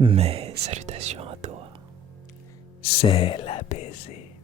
Mes salutations à toi, c'est l'apaisé.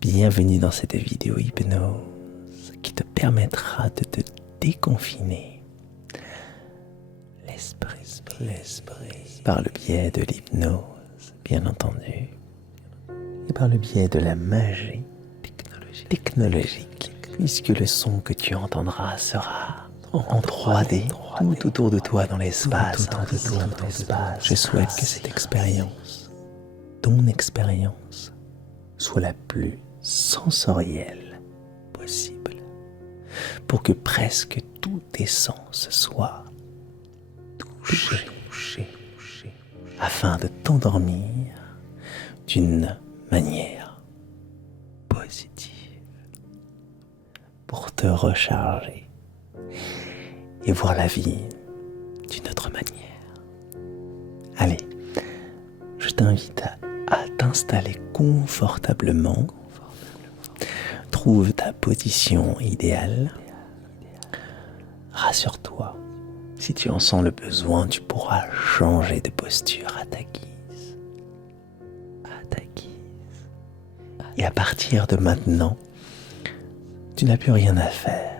Bienvenue dans cette vidéo hypnose qui te permettra de te déconfiner l'esprit par le biais de l'hypnose, bien entendu, et par le biais de la magie technologique, puisque le son que tu entendras sera en 3D, tout autour de toi dans l'espace. Je souhaite que cette expérience, ton expérience, soit la plus sensorielle possible, pour que presque tous tes sens soient touchés, afin de t'endormir d'une manière positive, pour te recharger et voir la vie d'une autre manière. Allez, je t'invite à t'installer confortablement. Trouve ta position idéale. Rassure-toi, si tu en sens le besoin, tu pourras changer de posture à ta guise. Et à partir de maintenant, tu n'as plus rien à faire,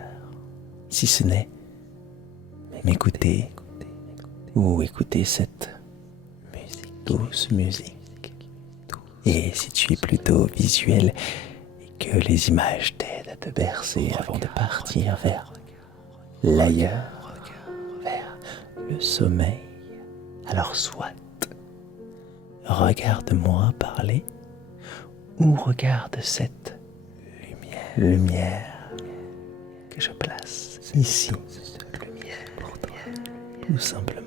si ce n'est m'écouter ou écouter cette douce musique. Et si tu es plutôt visuel et que les images t'aident à te bercer avant de partir vers l'ailleurs, vers le sommeil, alors soit regarde-moi parler ou regarde cette lumière que je place ici. Tout simplement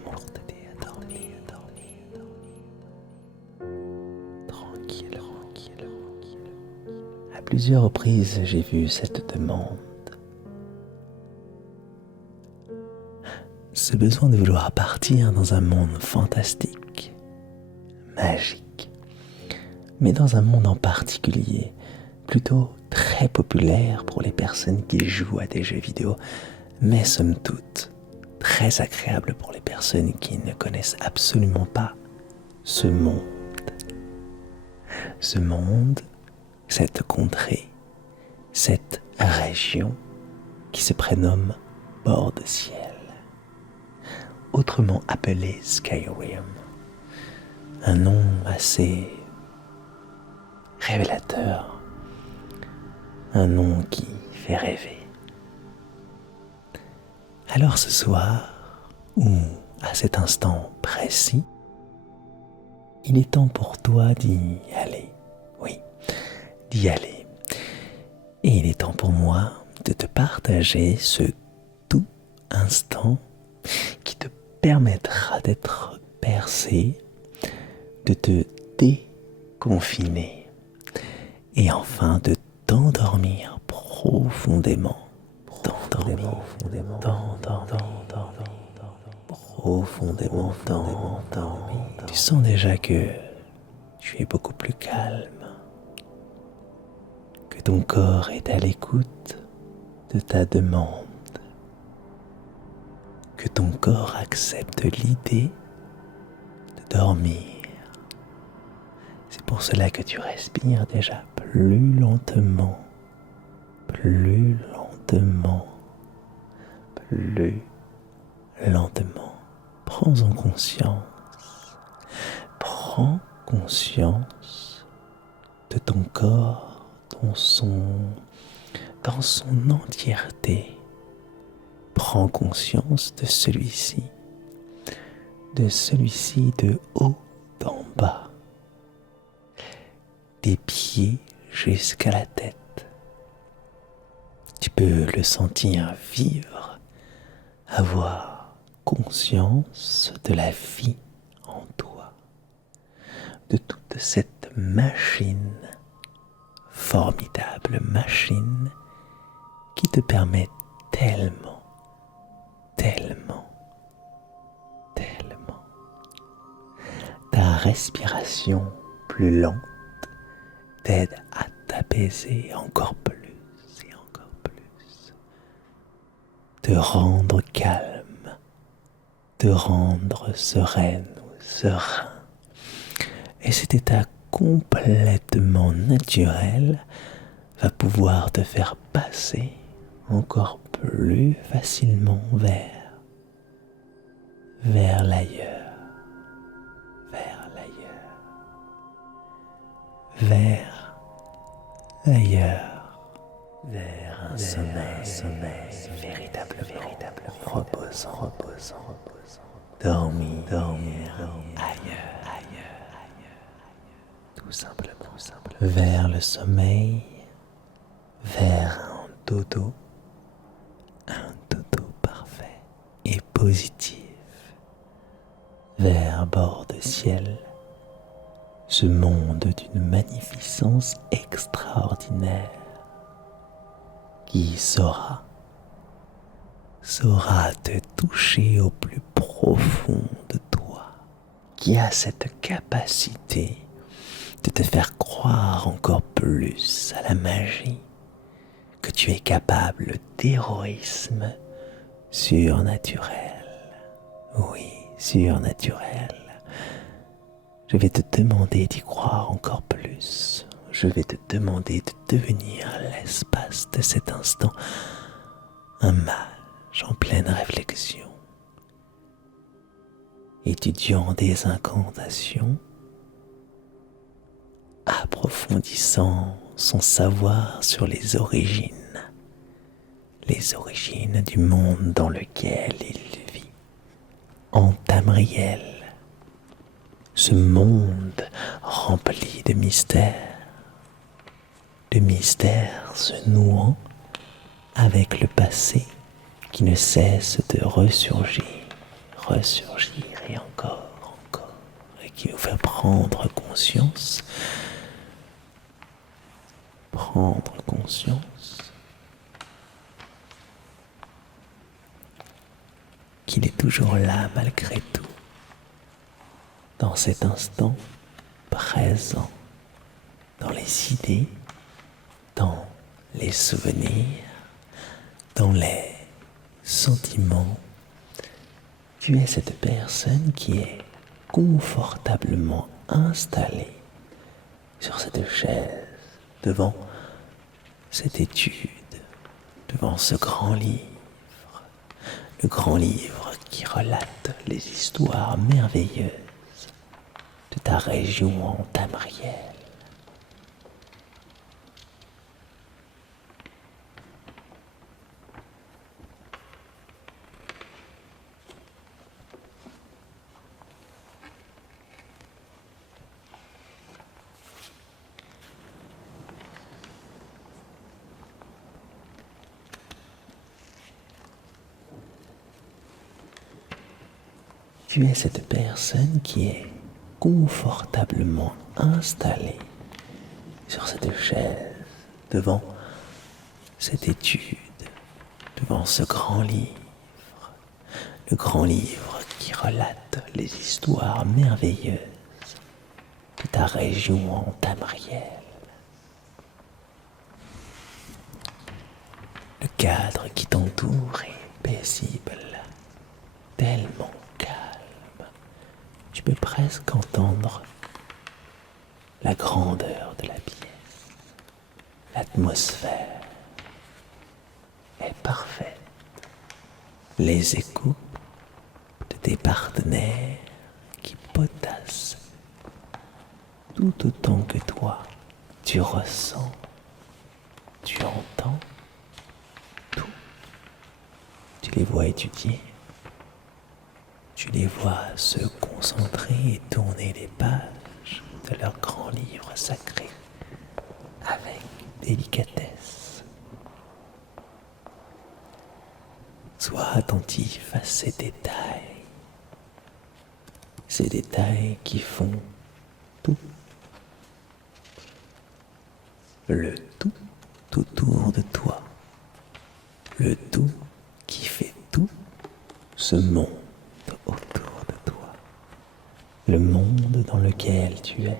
tranquille. À plusieurs reprises, j'ai vu cette demande. Ce besoin de vouloir partir dans un monde fantastique, magique, mais dans un monde en particulier, plutôt très populaire pour les personnes qui jouent à des jeux vidéo, mais somme toute, très agréable pour les personnes qui ne connaissent absolument pas ce monde. Ce monde, cette contrée, cette région qui se prénomme Bord de Ciel, autrement appelé Skyrim. Un nom assez révélateur, un nom qui fait rêver. Alors ce soir, ou à cet instant précis, il est temps pour toi d'y aller. Oui, d'y aller. Et il est temps pour moi de te partager ce doux instant qui te permettra d'être bercé, de te déconfiner et enfin de t'endormir profondément. Profondément endormi. Tu sens déjà que tu es beaucoup plus calme, que ton corps est à l'écoute de ta demande, que ton corps accepte l'idée de dormir. C'est pour cela que tu respires déjà plus lentement. Prends conscience de ton corps dans son entièreté. Prends conscience de celui-ci de haut en bas, des pieds jusqu'à la tête. Tu peux le sentir vivre, avoir conscience de la vie en toi, de toute cette formidable machine qui te permet tellement. Ta respiration plus lente t'aide à t'apaiser encore plus, te rendre calme, te rendre sereine ou serein. Et cet état complètement naturel va pouvoir te faire passer encore plus facilement vers l'ailleurs, vers l'ailleurs, vers l'ailleurs, vers un sommeil véritablement reposant, dormir ailleurs, tout simplement, vers le sommeil, vers un dodo parfait et positif, vers bord de ciel, ce monde d'une magnificence extraordinaire qui saura te toucher au plus profond de toi, qui a cette capacité de te faire croire encore plus à la magie, que tu es capable d'héroïsme surnaturel. Oui, surnaturel. Je vais te demander d'y croire encore plus. Je vais te demander de devenir l'espace de cet instant un mage en pleine réflexion, étudiant des incantations, approfondissant son savoir sur les origines du monde dans lequel il vit. En Tamriel, ce monde rempli de mystères se nouant avec le passé qui ne cesse de ressurgir et encore, et qui nous fait prendre conscience qu'il est toujours là malgré tout, dans cet instant présent, dans les idées, dans les souvenirs, dans les sentiments. Tu es cette personne qui est confortablement installée sur cette chaise, devant cette étude, devant ce grand livre, le grand livre qui relate les histoires merveilleuses de ta région en Tamriel. Tu es cette personne qui est confortablement installée sur cette chaise, devant cette étude, devant ce grand livre, le grand livre qui relate les histoires merveilleuses de ta région en Tamriel. Le cadre qui t'entoure est paisible, tellement calme. Tu peux presque entendre la grandeur de la pièce. L'atmosphère est parfaite. Les échos de tes partenaires qui potassent tout autant que toi. Tu ressens, tu entends tout. Tu les vois étudier. Tu les vois se concentrer et tourner les pages de leur grand livre sacré avec délicatesse. Sois attentif à ces détails qui font tout, le tout autour de toi, le tout qui fait tout ce monde autour de toi, le monde dans lequel tu es.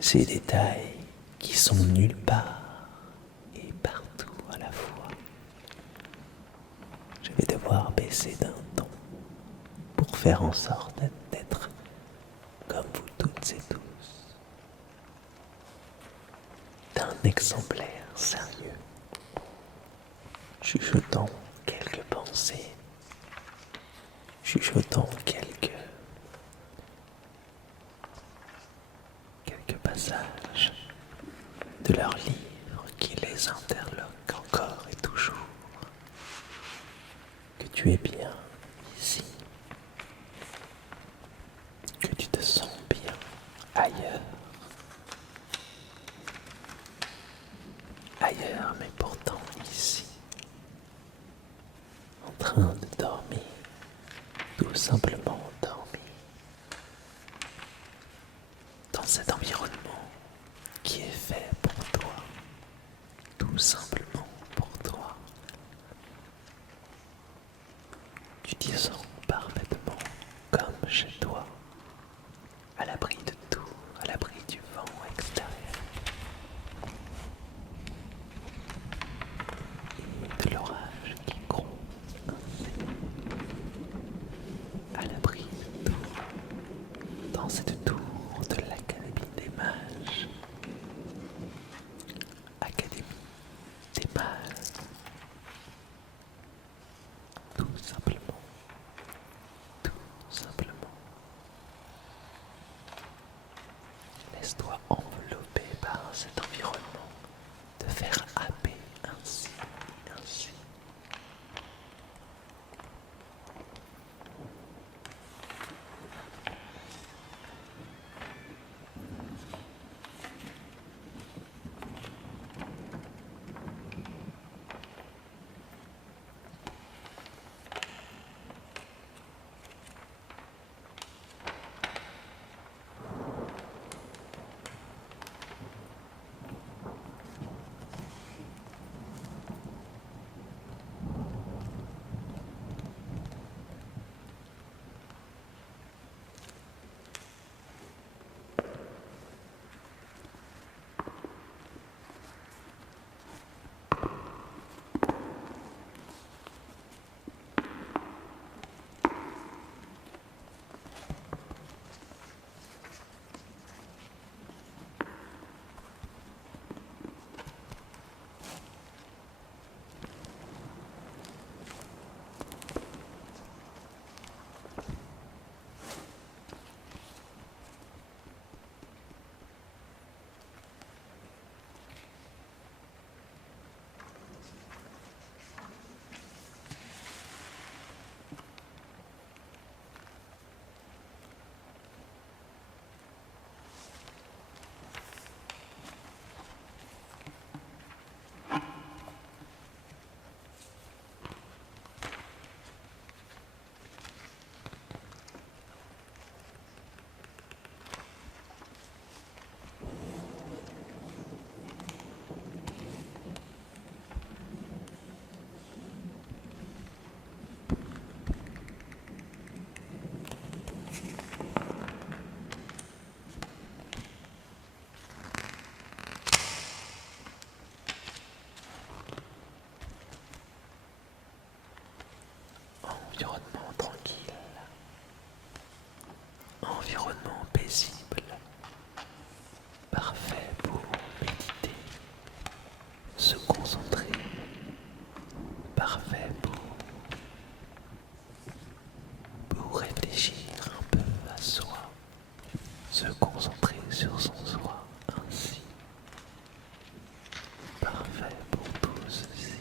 Ces détails qui sont nulle part et partout à la fois. Je vais devoir baisser d'un ton pour faire en sorte d'être comme vous toutes et tous, d'un exemplaire sérieux, chuchotant quelques pensées, chuchotant quelques passages de leur livre qui les interloquent encore et toujours. Que tu es bien ici, que tu te sens bien ailleurs, ailleurs mais pourtant ici, en train de dormir, tout simplement dormir, dans cet environnement qui est fait pour toi, tout simplement pour toi. Tu t'y sens parfaitement comme chez toi, à l'abri de tout, à l'abri du vent extérieur et de l'orage qui gronde ainsi, à l'abri de tout, dans cette tour de l'Académie des Mages. Académie des Mages, tout simplement, tout simplement. Laisse-toi envelopper par cet environnement, te faire happer ainsi, ainsi. Environnement tranquille, environnement paisible, parfait pour méditer, se concentrer, parfait pour réfléchir un peu à soi, se concentrer sur son soi ainsi, parfait pour tout ceci.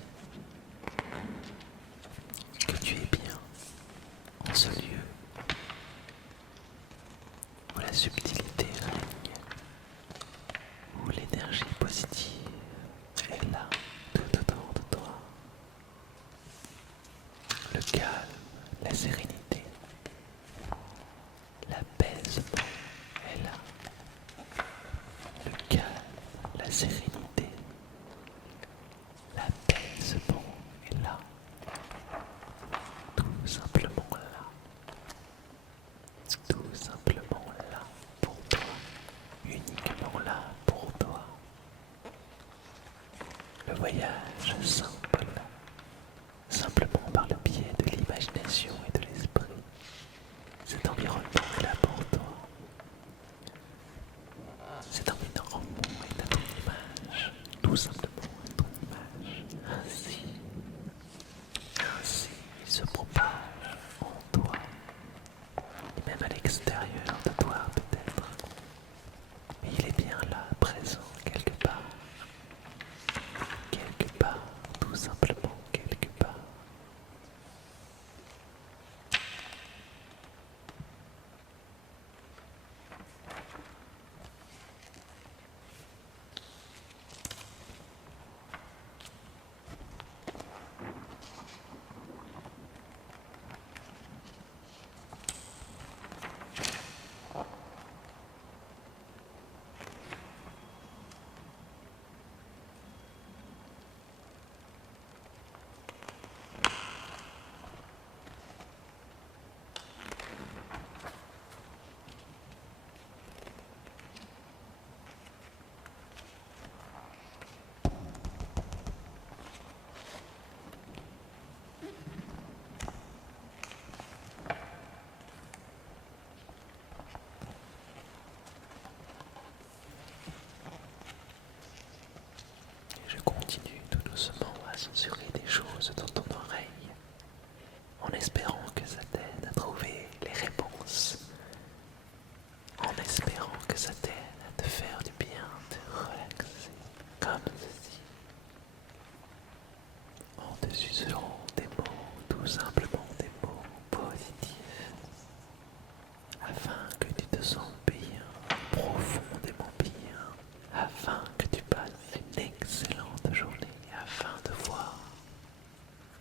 Que tu es bien en ce lieu où la subtilité règne, où l'énergie positive est là, tout autour de toi. Le calme, la sérénité, l'apaisement est là. Le calme, la sérénité, l'apaisement est là. Tout simplement là. Tout simplement là pour toi. Uniquement là pour toi. Le voyage simple, simplement par le biais de l'imagination et de l'esprit, Cet environnement est là pour toi. Cet environnement est à ton image, tout simplement à ton image. Ainsi, il se propage en toi, et même à l'extérieur de toi peut-être. Mais il est bien là, présent, quelque part, tout simplement quelque part. Je continue tout doucement à censurer des choses dans ton oreille, en espérant que ça t'aide à trouver les réponses, en espérant que ça t'aide à te faire du bien, te relaxer, comme ceci. En te susurrant des mots, tout simplement des mots positifs, afin que tu te sens bien, profondément bien, afin que tu passes une excellente journée, afin de voir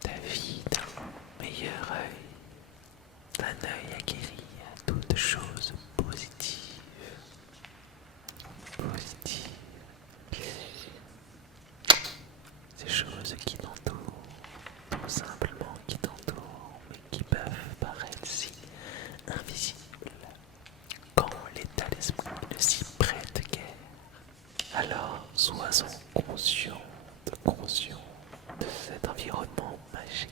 ta vie d'un meilleur œil, d'un œil aguerri à toutes choses positives, positives, ces choses qui t'entourent, tout simplement qui t'entourent, mais qui peuvent paraître si invisibles quand l'état d'esprit ne s'y prête guère. Alors sois-en conscient de cet environnement magique.